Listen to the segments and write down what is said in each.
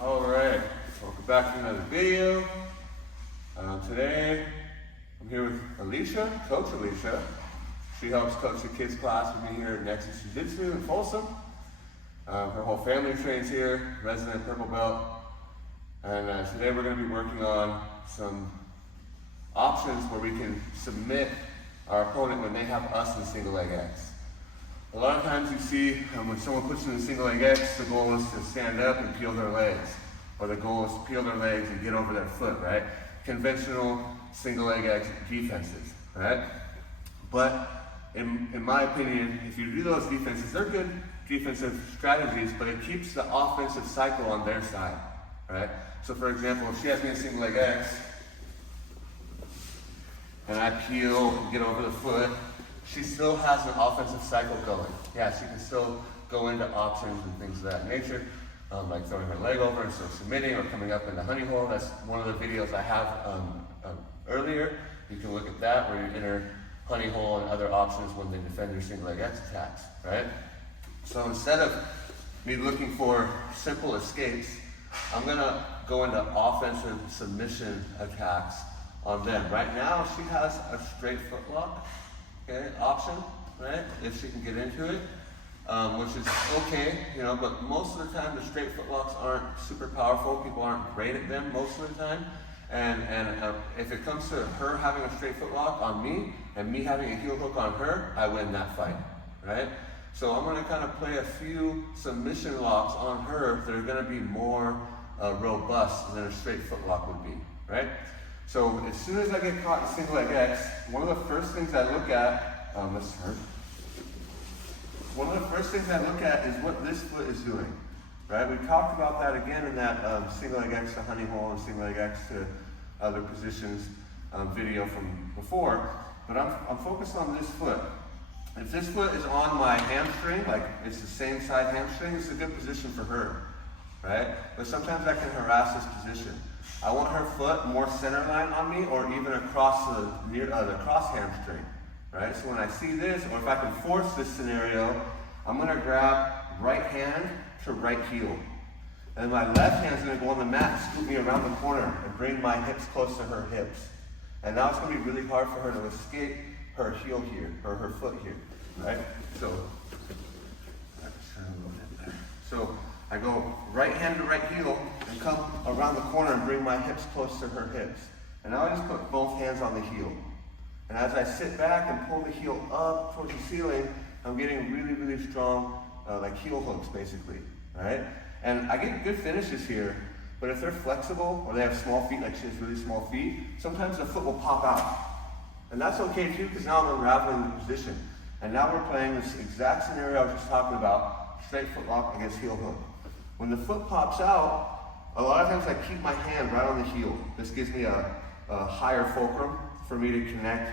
Alright, welcome back to another video. Today I'm here with Alicia, Coach Alicia. She helps coach the kids class with me here at Nexus Jiu-Jitsu in Folsom. Her whole family trains here, resident purple belt. And today we're going to be working on some options where we can submit our opponent when they have us in single leg X. A lot of times you see when someone puts in a single leg X, the goal is to stand up and peel their legs. Or the goal is to peel their legs and get over their foot, right? Conventional single leg X defenses, right? But in my opinion, if you do those defenses, they're good defensive strategies, but it keeps the offensive cycle on their side, right? So for example, if she has me in single leg X, and I peel and get over the foot, she still has an offensive cycle going. Yeah, she can still go into options and things of that nature, like throwing her leg over and still submitting or coming up in the honey hole. That's one of the videos I have earlier. You can look at that where you enter honey hole and other options when they defend your single leg X attacks, right? So instead of me looking for simple escapes, I'm gonna go into offensive submission attacks on them. Right now, she has a straight foot lock. Okay, option, right? If she can get into it, which is okay, you know, but most of the time the straight foot locks aren't super powerful. People aren't great at them most of the time. And if it comes to her having a straight foot lock on me and me having a heel hook on her, I win that fight, right? So I'm gonna kind of play a few submission locks on her that are gonna be more robust than a straight foot lock would be, right? So as soon as I get caught in single leg X, one of the first things I look at, One of the first things I look at is what this foot is doing, right? We talked about that again in that single leg X to honey hole and single leg X to other positions video from before, but I'm focused on this foot. If this foot is on my hamstring, like it's the same side hamstring, it's a good position for her, right? But sometimes I can harass this position. I want her foot more center line on me or even across the cross hamstring, right? So when I see this, or if I can force this scenario, I'm gonna grab right hand to right heel. And my left hand's gonna go on the mat and scoop me around the corner and bring my hips close to her hips. And now it's gonna be really hard for her to escape her heel here, or her foot here, right? So I go right hand to right heel and come around the corner and bring my hips close to her hips. And now I just put both hands on the heel. And as I sit back and pull the heel up towards the ceiling, I'm getting really, really strong, like heel hooks basically, right? And I get good finishes here, but if they're flexible or they have small feet, like she has really small feet, sometimes the foot will pop out. And that's okay too, because now I'm unraveling the position. And now we're playing this exact scenario I was just talking about, straight foot lock against heel hook. When the foot pops out, a lot of times I keep my hand right on the heel. This gives me a higher fulcrum for me to connect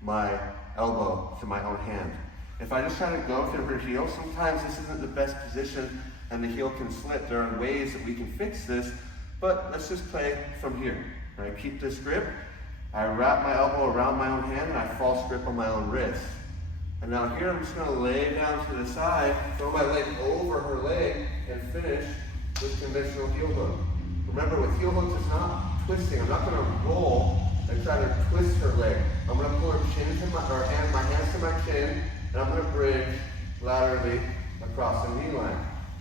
my elbow to my own hand. If I just try to go through her heel, sometimes this isn't the best position and the heel can slip. There are ways that we can fix this, but let's just play from here. Right? Keep this grip. I wrap my elbow around my own hand and I false grip on my own wrist. And now here I'm just going to lay down to the side, throw my leg over her leg, and finish with conventional heel hook. Remember, with heel hooks, it's not twisting. I'm not going to roll and try to twist her leg. I'm going to pull her chin to my hands to my chin, and I'm going to bridge laterally across the knee line.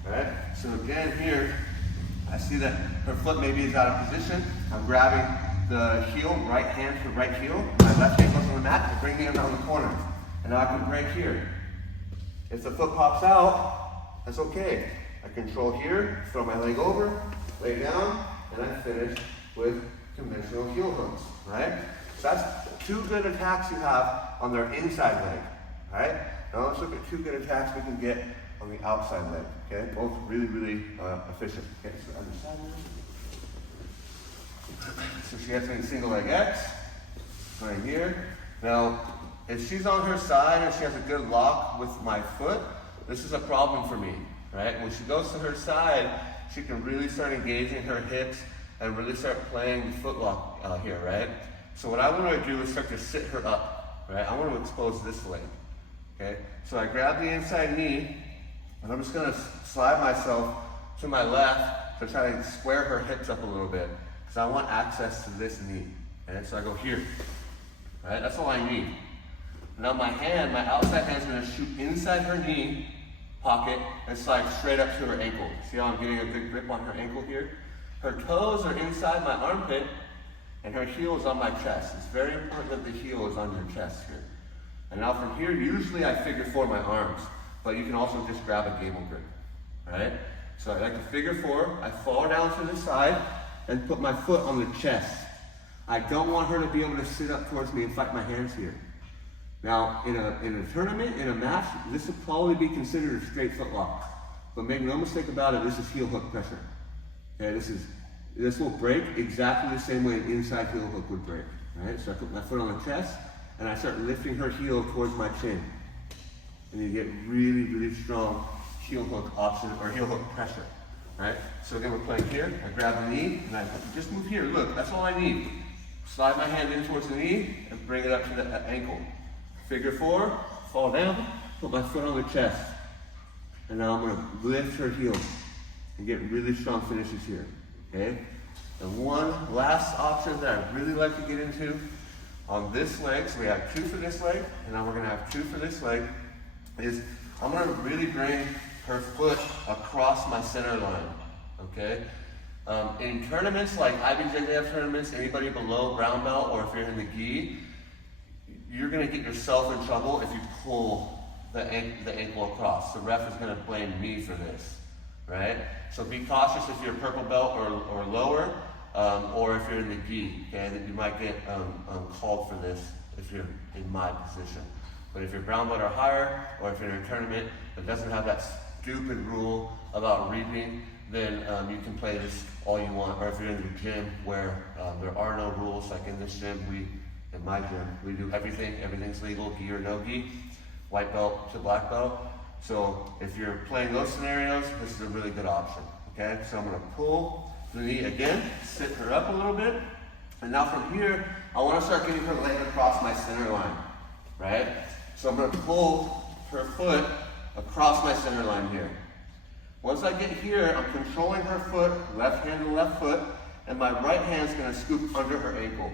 Right? So again, here, I see that her foot maybe is out of position. I'm grabbing the heel, right hand to right heel. My left hand goes on the mat to bring me around the corner. And now I can break here. If the foot pops out, that's okay. I control here, throw my leg over, lay down, and I finish with conventional heel hooks, right? So that's two good attacks you have on their inside leg, right? Now let's look at two good attacks we can get on the outside leg, okay? Both really, really efficient. Okay, so other side leg. So she has me in single leg X, right here. Now, if she's on her side and she has a good lock with my foot, this is a problem for me, right? When she goes to her side, she can really start engaging her hips and really start playing the foot lock here, right? So what I want to do is start to sit her up, right? I want to expose this leg, okay? So I grab the inside knee, and I'm just going to slide myself to my left to try to square her hips up a little bit, because I want access to this knee. And so I go here, right? That's all I need. Now my outside hand is going to shoot inside her knee pocket and slide straight up to her ankle. See how I'm getting a good grip on her ankle here? Her toes are inside my armpit, and her heel is on my chest. It's very important that the heel is on your chest here. And now from here, usually I figure four my arms, but you can also just grab a gable grip, right? So I like to figure four. I fall down to the side and put my foot on the chest. I don't want her to be able to sit up towards me and fight my hands here. Now, in a tournament, in a match, this would probably be considered a straight foot lock. But make no mistake about it, this is heel hook pressure. Okay, this will break exactly the same way an inside heel hook would break. Right? So I put my foot on the chest, and I start lifting her heel towards my chin. And you get really, really strong heel hook option, or heel hook pressure. Right? So again, we're playing here. I grab the knee, and I just move here. Look, that's all I need. Slide my hand in towards the knee, and bring it up to the ankle. Figure four, fall down, put my foot on the chest. And now I'm going to lift her heel and get really strong finishes here. Okay? And one last option that I really like to get into on this leg, so we have 2 for this leg, and now we're going to have 2 for this leg, is I'm going to really bring her foot across my center line. Okay? In tournaments like IBJJF tournaments, anybody below brown belt, or if you're in the gi, you're going to get yourself in trouble if you pull the ankle across. The ref is going to blame me for this, right? So be cautious if you're purple belt or lower, or if you're in the gi, okay? That you might get called for this if you're in my position. But if you're brown belt or higher, or if you're in a tournament that doesn't have that stupid rule about reaping, then you can play this all you want. Or if you're in the gym where there are no rules, like in this gym, in my gym, we do everything. Everything's legal, gi or no gi, white belt to black belt. So if you're playing those scenarios, this is a really good option, okay? So I'm gonna pull the knee again, sit her up a little bit, and now from here, I wanna start getting her leg across my center line, right? So I'm gonna pull her foot across my center line here. Once I get here, I'm controlling her foot, left hand and left foot, and my right hand's gonna scoop under her ankle.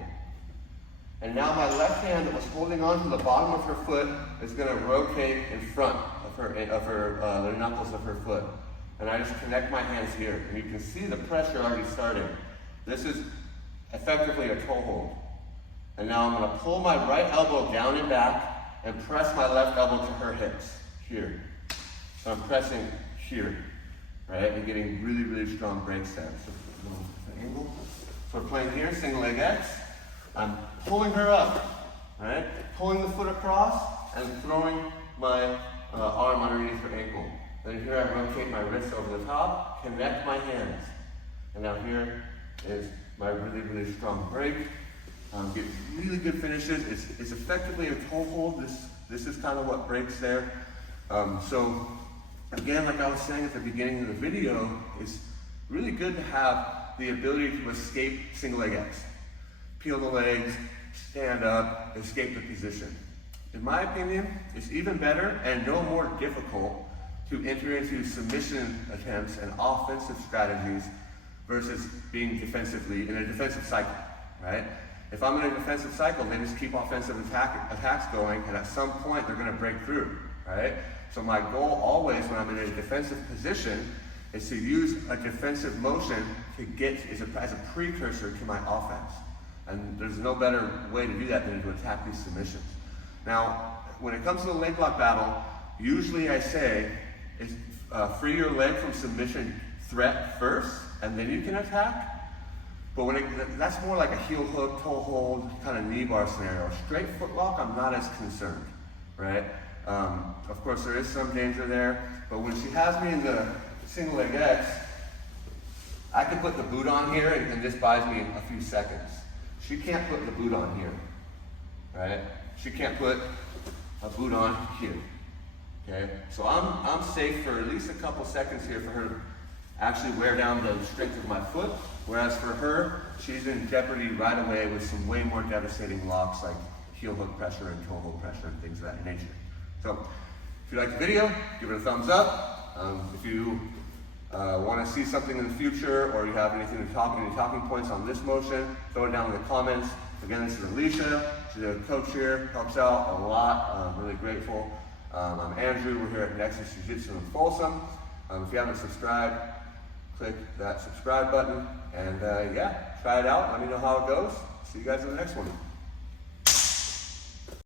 And now my left hand that was holding on to the bottom of her foot is going to rotate in front of the knuckles of her foot. And I just connect my hands here. And you can see the pressure already starting. This is effectively a toe hold. And now I'm going to pull my right elbow down and back and press my left elbow to her hips, here. So I'm pressing here, right? And getting really, really strong breaks there. So we're playing here, single leg X. I'm pulling her up, right? Pulling the foot across and throwing my arm underneath her ankle. Then here I rotate my wrist over the top, connect my hands. And now here is my really, really strong break. Get really good finishes. It's effectively a toe hold. This is kind of what breaks there. So again, like I was saying at the beginning of the video, it's really good to have the ability to escape single leg X. Peel the legs, stand up, escape the position. In my opinion, it's even better and no more difficult to enter into submission attempts and offensive strategies versus being defensively in a defensive cycle, right? If I'm in a defensive cycle, they just keep offensive attacks going, and at some point they're gonna break through, right? So my goal always when I'm in a defensive position is to use a defensive motion to get as a precursor to my offense. And there's no better way to do that than to attack these submissions. Now, when it comes to the leg lock battle, usually I say, is free your leg from submission threat first, and then you can attack. But that's more like a heel hook, toe hold, kind of knee bar scenario. Straight foot lock, I'm not as concerned, right? Of course, there is some danger there, but when she has me in the single leg X, I can put the boot on here, and this buys me a few seconds. She can't put the boot on here, right? She can't put a boot on here, okay? So I'm safe for at least a couple seconds here for her to actually wear down the strength of my foot, whereas for her, she's in jeopardy right away with some way more devastating locks like heel hook pressure and toe hold pressure and things of that nature. So if you like the video, give it a thumbs up. If you want to see something in the future, or you have any talking points on this motion, throw it down in the comments. Again, this is Alicia. She's a coach here, helps out a lot. I'm really grateful. I'm Andrew. We're here at Nexus Jiu-Jitsu in Folsom. If you haven't subscribed, click that subscribe button, and yeah, try it out. Let me know how it goes. See you guys in the next one.